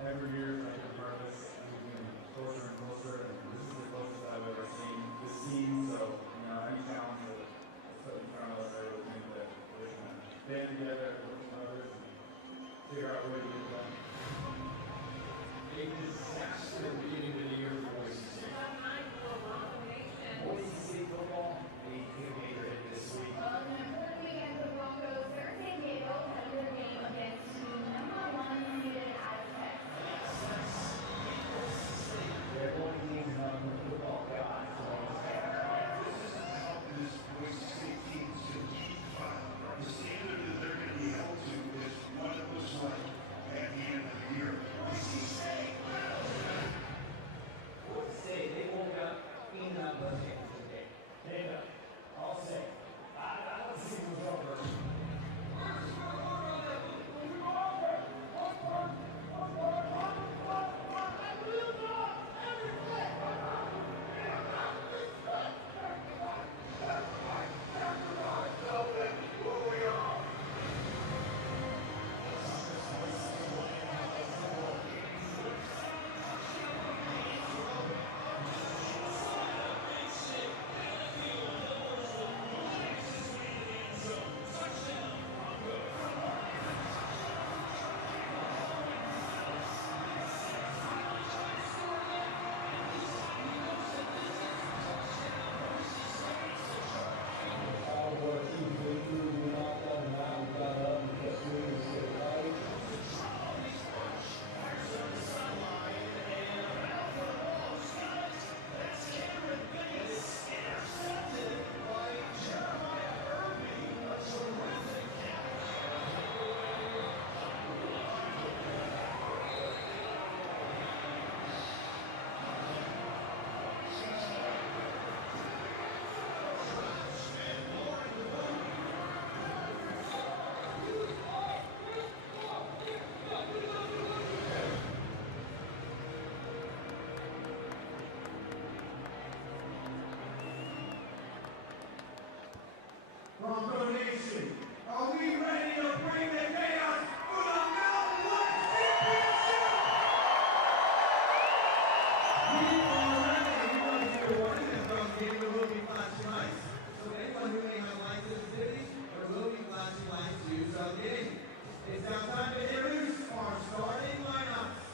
Every year, I get nervous. We've been closer and closer, and this is the closest I've ever seen this scene. So, any challenge that's put in front of us, I would think that we're going to band together, work with others, and figure out a way to get it done. A disaster beginning of the year for Boise State. Boise State football, a big major hit this week. Well, number 3 and the Broncos, Thursday Gable had a good game against team number 1 seeded Outta. They're going to need another football guy. This isn't help this Boise State team to keep fighting. The standard that they're going to be held to is what it looks like at the end of the year. Boise State. Boise State, they woke up cleaning up those games today. Data, I'll say, I don't see it was over. Bronco Nation, are we ready to bring the chaos for the Mountain West Championship? We are ready. Everyone here warning that from game will be flashing lights. So anyone who may have light sensitivity or will be flashing lights due to the game. It's now time to introduce our starting lineups.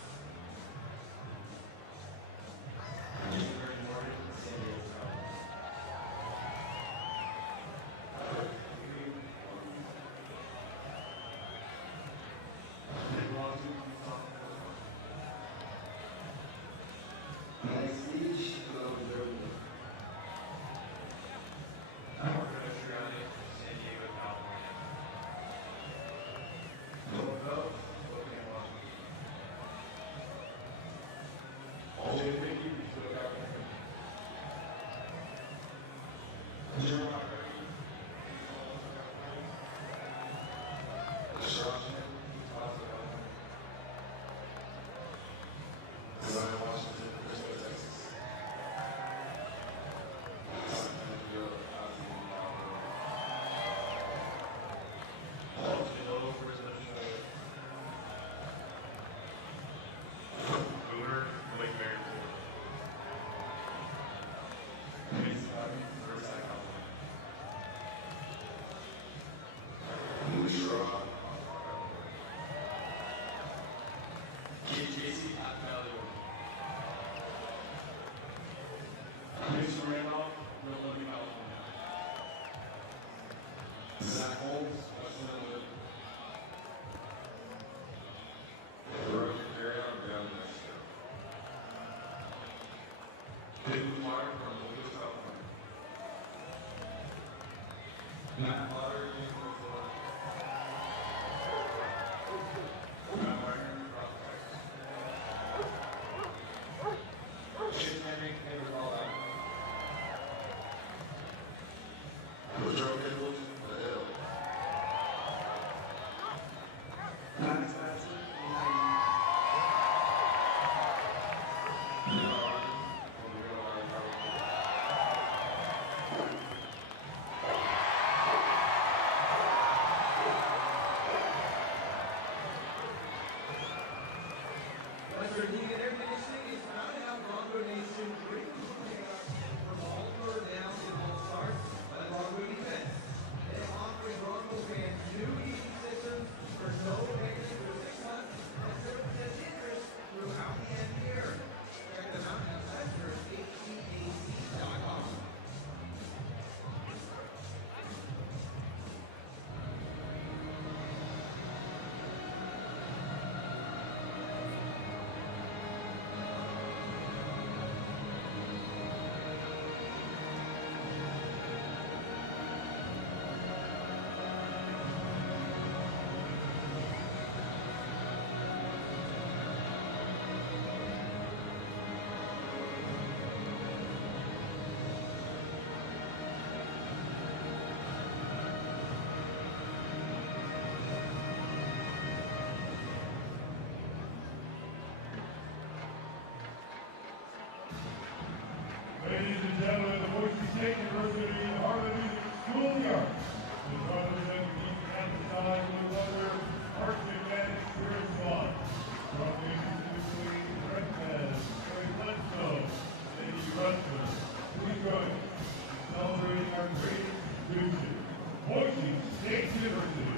Let's go. gentlemen, the Boise State University Harvard Music School of the Arts is representing the East Campus side with other arts and dance here in Swan. From the Institute of Klatt, Lady Russell, please join us in celebrating our great institution, Boise State University.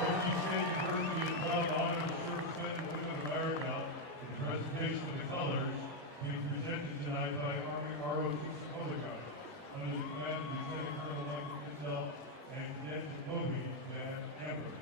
Boise State University is proud to honor the servicemen and women of America with the presentation of the colors being presented tonight by Army ROTC Outta under the command of Lieutenant Colonel Michael Kendall and Cadet Moby Van Amber.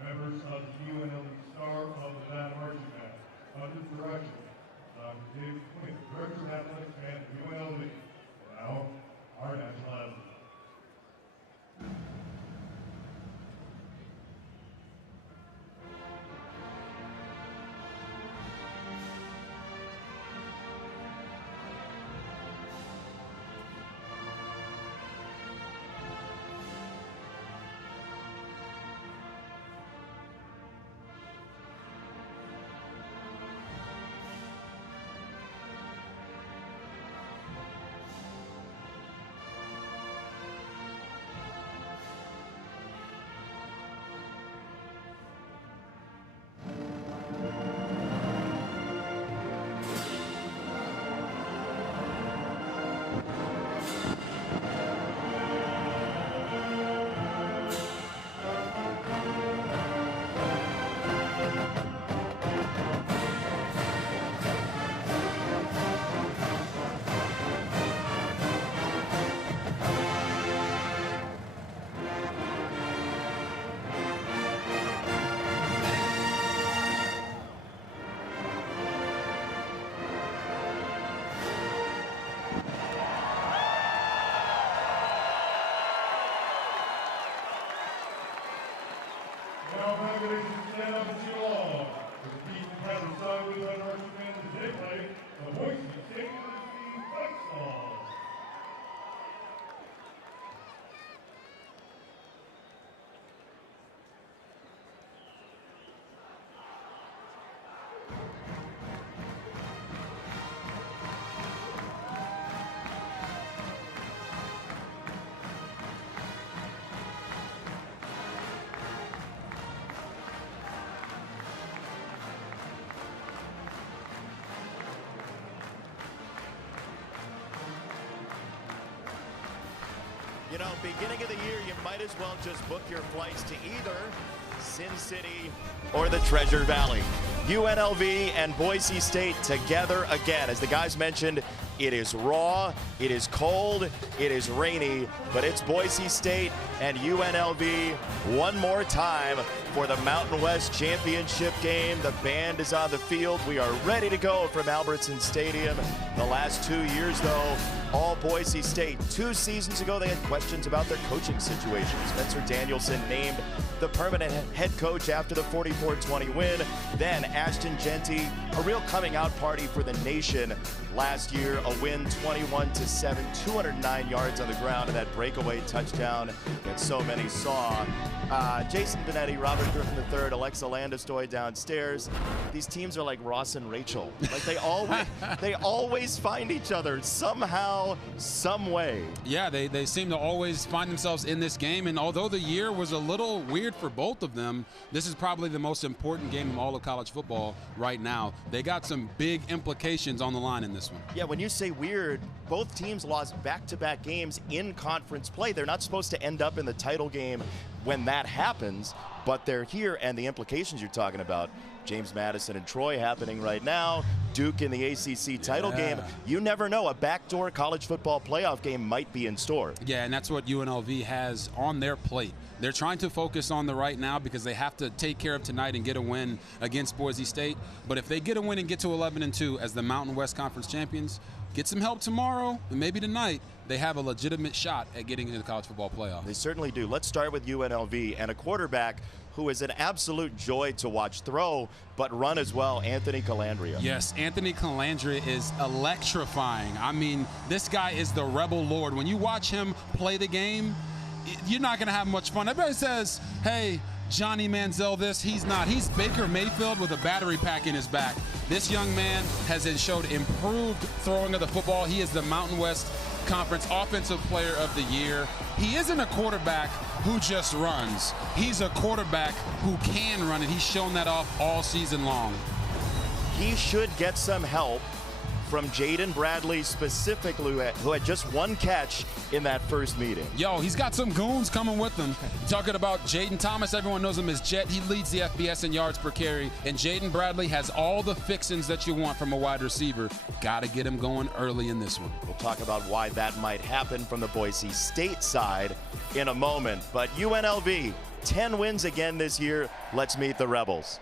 Members of the UNLV Star of the Band Marching Band, under the direction of David Quinn, Director of Athletics and UNLV. Now, our national anthem. with our marching band as they play the Boise State University fight song. You know, beginning of the year, you might as well just book your flights to either Sin City or the Treasure Valley. UNLV and Boise State together again. As the guys mentioned, it is raw, it is cold, it is rainy, but it's Boise State and UNLV one more time for the Mountain West Championship game. The band is on the field. We are ready to go from Albertson Stadium. The last 2 years, though, all Boise State. 2 seasons ago, they had questions about their coaching situation. Spencer Danielson named the permanent head coach after the 44-20 win. Then Ashton Genty, a real coming out party for the nation last year. A win 21-7, 209 yards on the ground, and that breakaway touchdown that so many saw. Jason Benetti, Robert Griffin III, Alexa Landestoy downstairs. These teams are like Ross and Rachel. Like they always find each other somehow, some way. Yeah, they seem to always find themselves in this game, and although the year was a little weird for both of them, this is probably the most important game of all of college football right now. They got some big implications on the line in this one. Yeah, when you say weird, both teams lost back-to-back games in conference play. They're not supposed to end up in the title game when that happens, but they're here, and the implications you're talking about, James Madison and Troy happening right now, Duke in the ACC title game. You never know, a backdoor college football playoff game might be in store. Yeah, and that's what UNLV has on their plate. They're trying to focus on the right now because they have to take care of tonight and get a win against Boise State. But if they get a win and get to 11-2 as the Mountain West Conference champions, get some help tomorrow and maybe tonight, they have a legitimate shot at getting into the college football playoff. They certainly do. Let's start with UNLV and a quarterback who is an absolute joy to watch throw, but run as well, Anthony Calandria. Yes, Anthony Calandria is electrifying. I mean, this guy is the rebel lord. When you watch him play the game, you're not going to have much fun. Everybody says, hey, Johnny Manziel this, he's not. He's Baker Mayfield with a battery pack in his back. This young man has showed improved throwing of the football. He is the Mountain West Conference Offensive Player of the Year. He isn't a quarterback who just runs. He's a quarterback who can run, and he's shown that off all season long. He should get some help from Jaden Bradley specifically, who had just one catch in that first meeting. Yo, he's got some goons coming with him. Talking about Jaden Thomas, everyone knows him as Jet. He leads the FBS in yards per carry, and Jaden Bradley has all the fixings that you want from a wide receiver. Got to get him going early in this one. We'll talk about why that might happen from the Boise State side in a moment. But UNLV, 10 wins again this year. Let's meet the Rebels.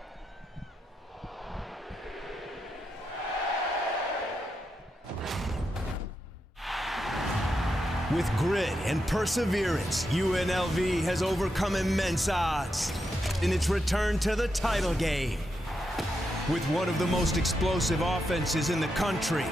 With grit and perseverance, UNLV has overcome immense odds in its return to the title game. With one of the most explosive offenses in the country.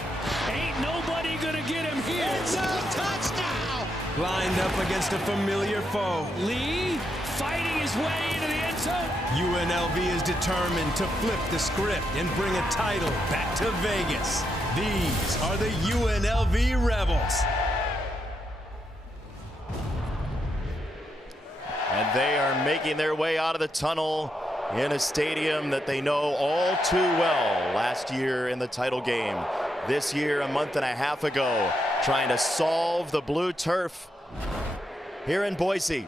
Ain't nobody gonna get him here. It's a touchdown! Lined up against a familiar foe. Lee fighting his way into the end zone. UNLV is determined to flip the script and bring a title back to Vegas. These are the UNLV Rebels. And they are making their way out of the tunnel in a stadium that they know all too well. Last year in the title game, this year a month and a half ago, trying to solve the blue turf here in Boise.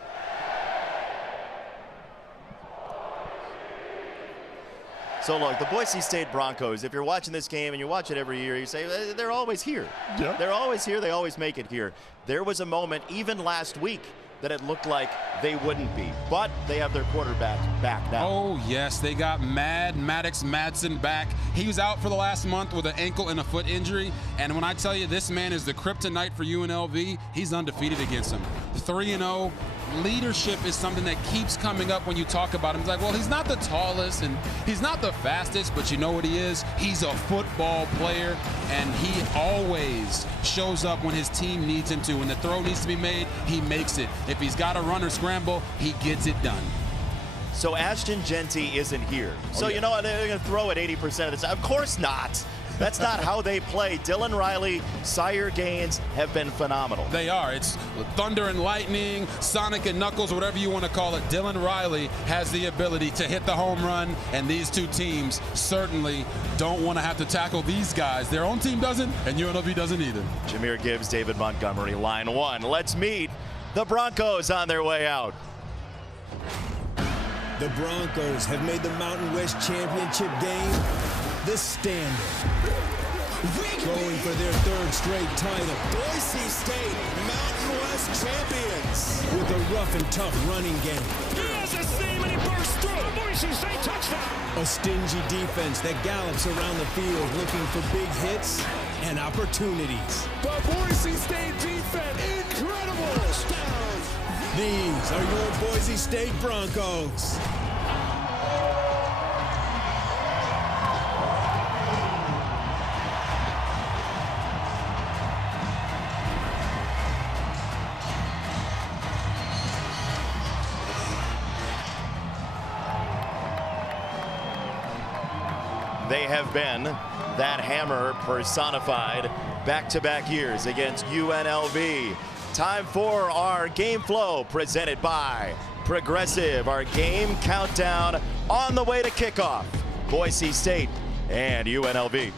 So look, the Boise State Broncos, if you're watching this game and you watch it every year, you say, they're always here. Yeah. They're always here, they always make it here. There was a moment, even last week, that it looked like they wouldn't be. But they have their quarterback back now. Oh, yes, they got Maddox Madsen back. He was out for the last month with an ankle and a foot injury. And when I tell you this man is the kryptonite for UNLV, he's undefeated against him. 3-0. leadership is something that keeps coming up when you talk about him. It's like, well, he's not the tallest and he's not the fastest, but you know what he is? He's a football player, and he always shows up when his team needs him to. When the throw needs to be made, he makes it. If he's got to run or scramble, he gets it done. So Ashton Jeanty isn't here. So you know what? They're going to throw it 80% of the time. Of course not. That's not how they play. Dylan Riley, Sire Gaines have been phenomenal. They are. It's thunder and lightning, Sonic and Knuckles, whatever you want to call it. Dylan Riley has the ability to hit the home run, and these two teams certainly don't want to have to tackle these guys. Their own team doesn't, and UNLV doesn't either. Jameer Gibbs, David Montgomery, line one. Let's meet the Broncos on their way out. The Broncos have made the Mountain West Championship game the standard. Going for their third straight title. Boise State, Mountain West champions. With a rough and tough running game. He has a seam and he bursts through. Boise State touchdown. A stingy defense that gallops around the field looking for big hits and opportunities. But Boise State defense, incredible. Touchdowns. These are your Boise State Broncos. They have been that hammer personified back-to-back years against UNLV. Time for our game flow presented by Progressive. Our game countdown on the way to kickoff. Boise State and UNLV.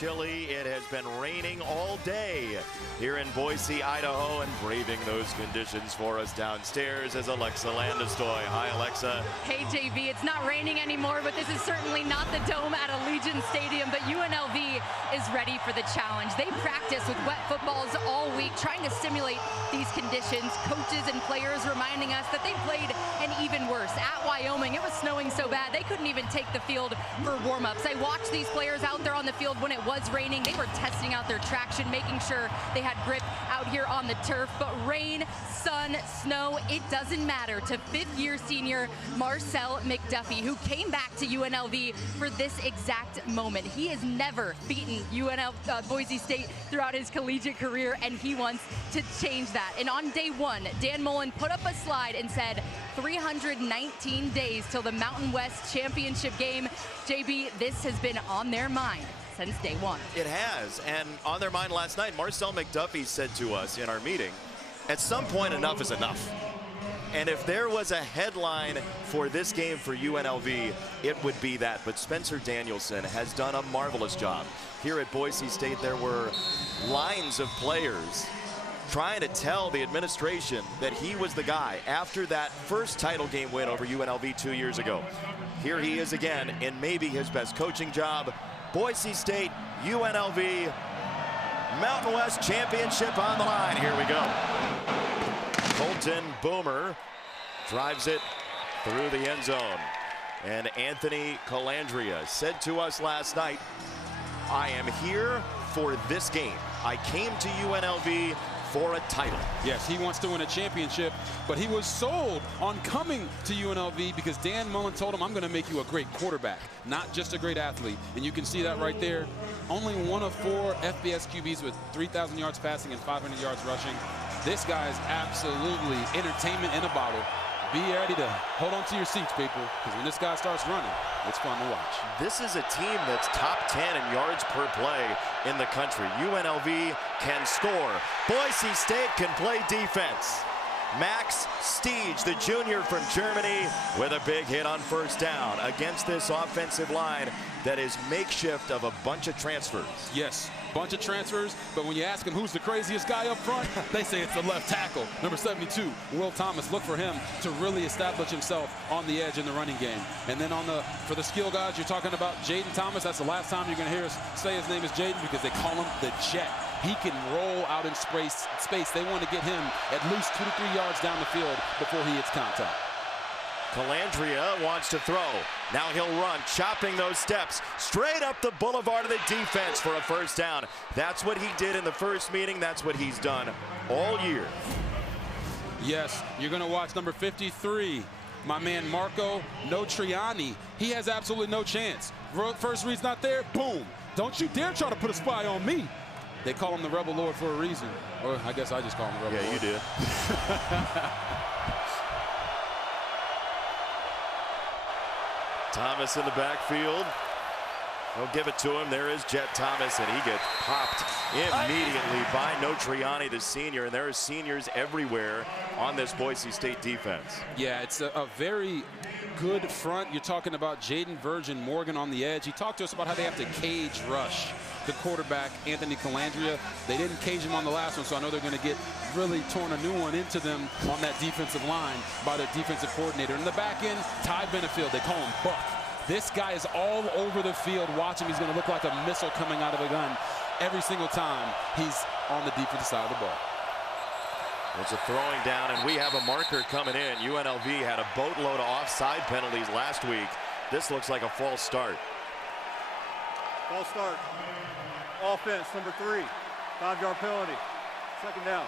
Chilly. It has been raining all day here in Boise, Idaho, and braving those conditions for us downstairs is Alexa Landestoy. Hi, Alexa. Hey, JV. It's not raining anymore, but this is certainly not the dome at Allegiant Stadium. But UNLV is ready for the challenge. They practice with wet footballs all week, trying to simulate these conditions. Coaches and players reminding us that they played an even worse. At Wyoming, it was snowing so bad they couldn't even take the field for warm-ups. I watched these players out there on the field when it was raining. They were testing out their traction, making sure they had grip out here on the turf. But rain, sun, snow, it doesn't matter to fifth-year senior Marcel McDuffie, who came back to UNLV for this exact moment. He has never beaten Boise State throughout his collegiate career, and he wants to change that. And on day one, Dan Mullen put up a slide and said 319 days till the Mountain West Championship game. JB, this has been on their mind since day one. It has, and on their mind last night, Marcel McDuffie said to us in our meeting, at some point enough is enough. And if there was a headline for this game for UNLV, it would be that. But Spencer Danielson has done a marvelous job. Here at Boise State, there were lines of players trying to tell the administration that he was the guy after that first title game win over UNLV 2 years ago. Here he is again in maybe his best coaching job. Boise State, UNLV, Mountain West Championship on the line. Here we go. Colton Boomer drives it through the end zone. And Anthony Calandria said to us last night, I am here for this game. I came to UNLV for a title. Yes, he wants to win a championship, but he was sold on coming to UNLV because Dan Mullen told him, I'm going to make you a great quarterback, not just a great athlete. And you can see that right there. Only one of 4 FBS QBs with 3,000 yards passing and 500 yards rushing. This guy is absolutely entertainment in a bottle. Be ready to hold on to your seats, people, because when this guy starts running, it's fun to watch. This is a team that's top 10 in yards per play in the country. UNLV can score. Boise State can play defense. Max Stiege, the junior from Germany, with a big hit on first down against this offensive line that is makeshift of a bunch of transfers. Yes, bunch of transfers, but when you ask them who's the craziest guy up front, they say it's the left tackle, number 72, Will Thomas. Look for him to really establish himself on the edge in the running game. And then for the skill guys, you're talking about Jaden Thomas. That's the last time you're going to hear us say his name is Jaden because they call him the Jet. He can roll out in space. They want to get him at least 2 to 3 yards down the field before he hits contact. Calandria wants to throw. Now he'll run, chopping those steps straight up the boulevard of the defense for a first down. That's what he did in the first meeting. That's what he's done all year. Yes, you're going to watch number 53, my man Marco Notriani. He has absolutely no chance. First read's not there, boom. Don't you dare try to put a spy on me. They call him the Rebel Lord for a reason. Or I guess I just call him the Rebel Lord. Yeah, you did. Thomas in the backfield. They'll give it to him. There is Jet Thomas, and he gets popped immediately by Notriani, the senior. And there are seniors everywhere on this Boise State defense. Yeah, it's a very good front. You're talking about Jaden Virgin Morgan on the edge. He talked to us about how they have to cage rush the quarterback, Anthony Calandria. They didn't cage him on the last one, so I know they're going to get really torn a new one into them on that defensive line by their defensive coordinator. In the back end, Ty Benefield, they call him Buck. This guy is all over the field. Watch him. He's going to look like a missile coming out of a gun every single time he's on the defensive side of the ball. It's a throwing down, and we have a marker coming in. UNLV had a boatload of offside penalties last week. This looks like a false start. False start. Offense, number 3. 5-yard penalty. Second down.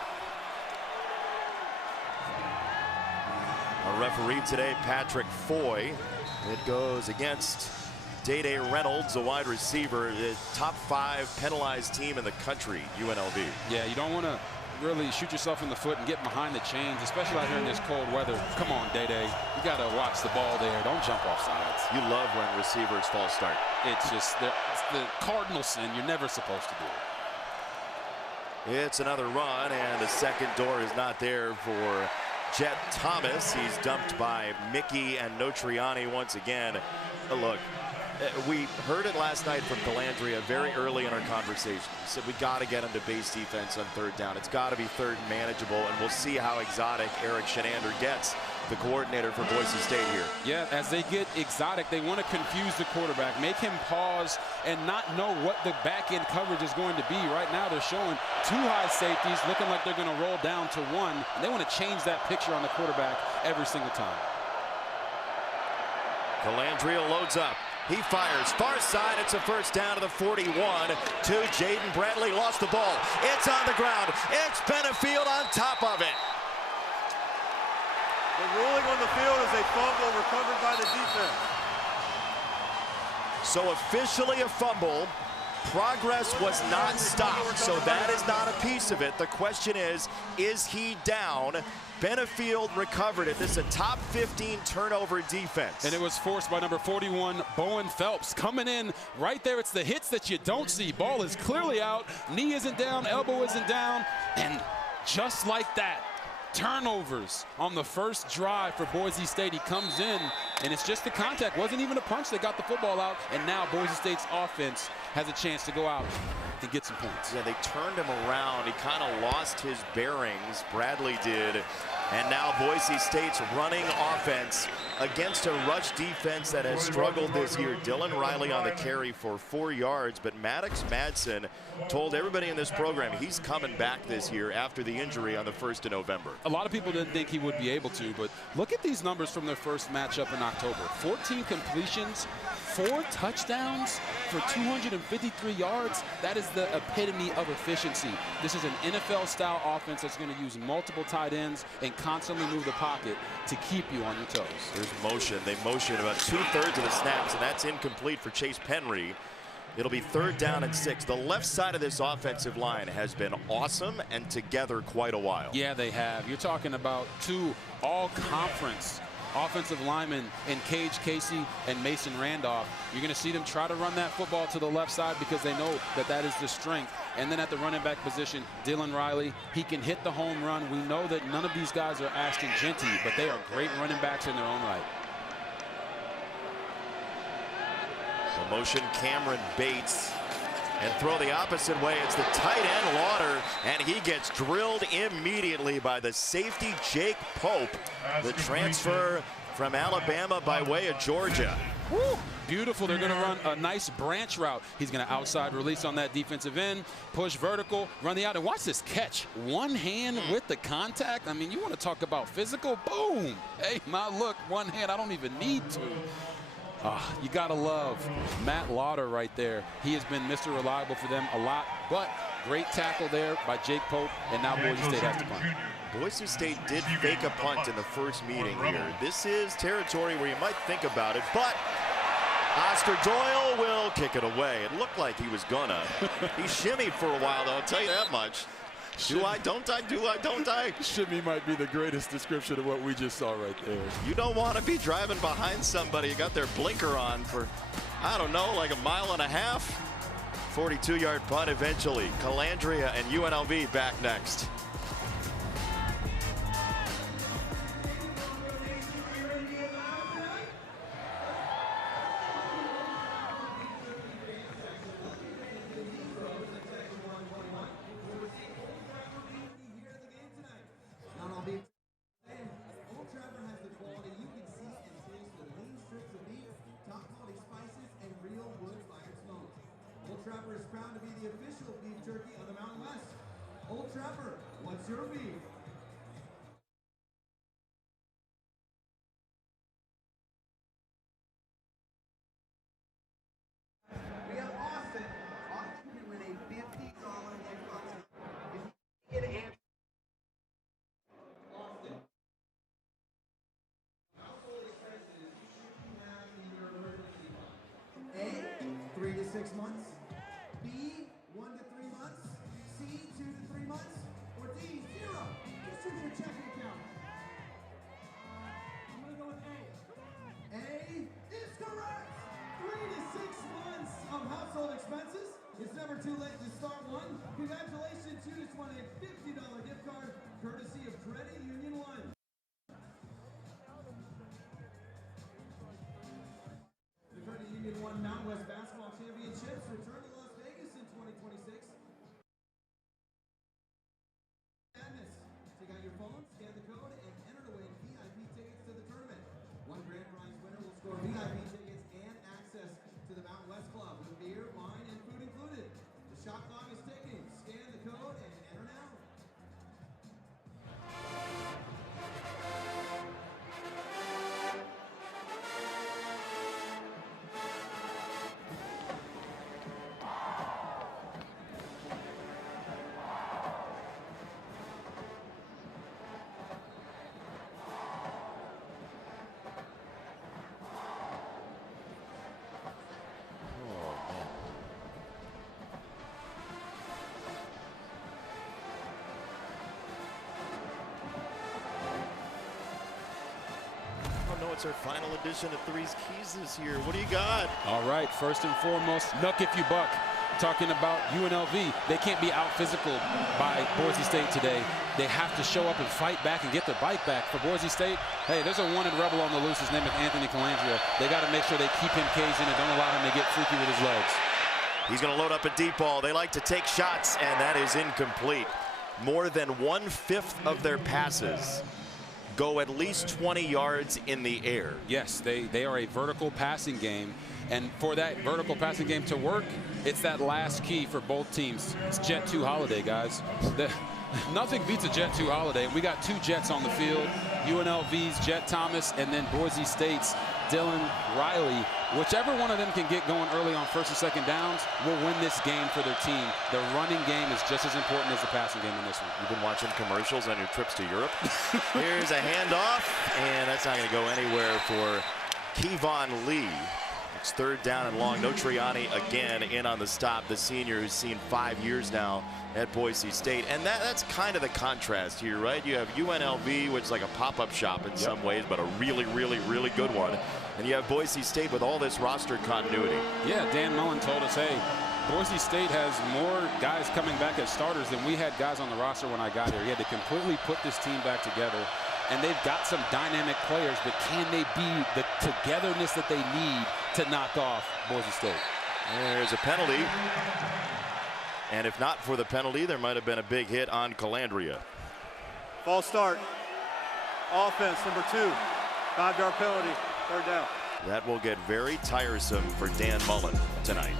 A referee today, Patrick Foy. It goes against Day-Day Reynolds, a wide receiver, the top 5 penalized team in the country, UNLV. Yeah, you don't want to really shoot yourself in the foot and get behind the chains, especially out here in this cold weather. Come on, Day-Day. You got to watch the ball there. Don't jump off sides. You love when receivers false start. It's just it's the cardinal sin. You're never supposed to do it. It's another run, and the second door is not there for Jet Thomas. He's dumped by Mickey and Notriani once again. Look, we heard it last night from Calandria very early in our conversation. He said we got to get him to base defense on third down. It's got to be third and manageable, and we'll see how exotic Eric Shenander gets, the coordinator for Boise State here. Yeah, as they get exotic, they want to confuse the quarterback, make him pause and not know what the back end coverage is going to be. Right now they're showing 2 high safeties looking like they're going to roll down to 1, and they want to change that picture on the quarterback every single time. Calandria loads up. He fires far side. It's a first down to the 41 to Jaden Bradley. Lost the ball. It's on the ground. It's Benefield on top of it. The ruling on the field is a fumble recovered by the defense. So officially a fumble. Progress was not stopped, so that is not a piece of it. The question is he down? Benefield recovered it. This is a top 15 turnover defense. And it was forced by number 41, Bowen Phelps, coming in right there. It's the hits that you don't see. Ball is clearly out. Knee isn't down, elbow isn't down. And just like that, turnovers on the first drive for Boise State. He comes in, and it's just the contact. Wasn't even a punch that got the football out. And now Boise State's offense has a chance to go out and get some points. Yeah, they turned him around. He kind of lost his bearings. Bradley did. And now Boise State's running offense against a rush defense that has struggled this year. Dylan Riley on the carry for 4 yards, but Maddox Madsen told everybody in this program he's coming back this year after the injury on the 1st of November. A lot of people didn't think he would be able to, but look at these numbers from their first matchup in October. 14 completions, 4 touchdowns for 253 yards. That is the epitome of efficiency. This is an NFL-style offense that's going to use multiple tight ends and constantly move the pocket to keep you on your toes. There's motion. They motion about 2/3 of the snaps, and that's incomplete for Chase Penry. It'll be 3rd down and 6. The left side of this offensive line has been awesome and together quite a while. Yeah, they have. You're talking about 2 all-conference offensive linemen in Cage Casey and Mason Randolph. You're going to see them try to run that football to the left side because they know that that is the strength. And then at the running back position, Dylan Riley, he can hit the home run. We know that none of these guys are Ashton Genty, but they are great running backs in their own right. The motion, Cameron Bates, and throw the opposite way. It's the tight end Lauder, and he gets drilled immediately by the safety Jake Pope, the transfer from Alabama by way of Georgia. Woo! Beautiful. They're going to run a nice branch route. He's going to outside release on that defensive end, push vertical, run the out, and watch this catch. One hand with the contact. I mean, you want to talk about physical? Boom! Hey, my look, one hand. I don't even need to. You got to love Matt Lauder right there. He has been Mr. Reliable for them a lot, but great tackle there by Jake Pope, and now Boise State has to punt. Boise State did fake a punt in the first meeting here. This is territory where you might think about it, but Oscar Doyle will kick it away. It looked like he was gonna. He shimmied for a while, though, I'll tell you that much. Do I, don't I, do I, don't I? Shimmy might be the greatest description of what we just saw right there. You don't want to be driving behind somebody. You got their blinker on for, I don't know, like 1.5 miles. 42-yard punt eventually. Calandria and UNLV back next. Trapper is proud to be the official beef jerky of the Mountain West. Old Trapper, what's your beef? We have Austin. Austin can win a $50 gift card. If you get an Austin. Household expenses you have in your emergency fund. A, 3 to 6 months. B, 1 to 3 months, C, 2 to 3 months, or D, 0. it's our final edition of Three's Keys this year. What do you got? All right, first and foremost, Nuck if you buck. Talking about UNLV, they can't be out physical by Boise State today. They have to show up and fight back and get their bike back. For Boise State, hey, there's a wanted rebel on the loose. His name is Anthony Calandria. They got to make sure they keep him caged in and don't allow him to get freaky with his legs. He's going to load up a deep ball. They like to take shots, and that is incomplete. More than 1/5 of their passes go at least 20 yards in the air. Yes, they are a vertical passing game. And for that vertical passing game to work, it's that last key for both teams. It's Jet 2 holiday, guys. Nothing beats a Jet 2 holiday. We got 2 Jets on the field. UNLV's Jet Thomas and then Boise State's Dylan Riley. Whichever one of them can get going early on first and second downs will win this game for their team. The running game is just as important as the passing game in this one. You've been watching commercials on your trips to Europe. Here's a handoff, and that's not going to go anywhere for Kevon Lee. It's 3rd down and long. No Triani again in on the stop. The senior who's seen 5 years now at Boise State. And that's kind of the contrast here, right? You have UNLV, which is like a pop-up shop in some ways, but a really, really, really good one. And you have Boise State with all this roster continuity. Yeah, Dan Mullen told us, hey, Boise State has more guys coming back as starters than we had guys on the roster when I got here. He had to completely put this team back together. And they've got some dynamic players, but can they be the togetherness that they need to knock off Boise State? There's a penalty. And if not for the penalty, there might have been a big hit on Calandria. False start. Offense, number 2. 5-yard penalty. 3rd down. That will get very tiresome for Dan Mullen tonight.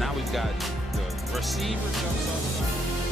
Now we've got the receiver jumps up.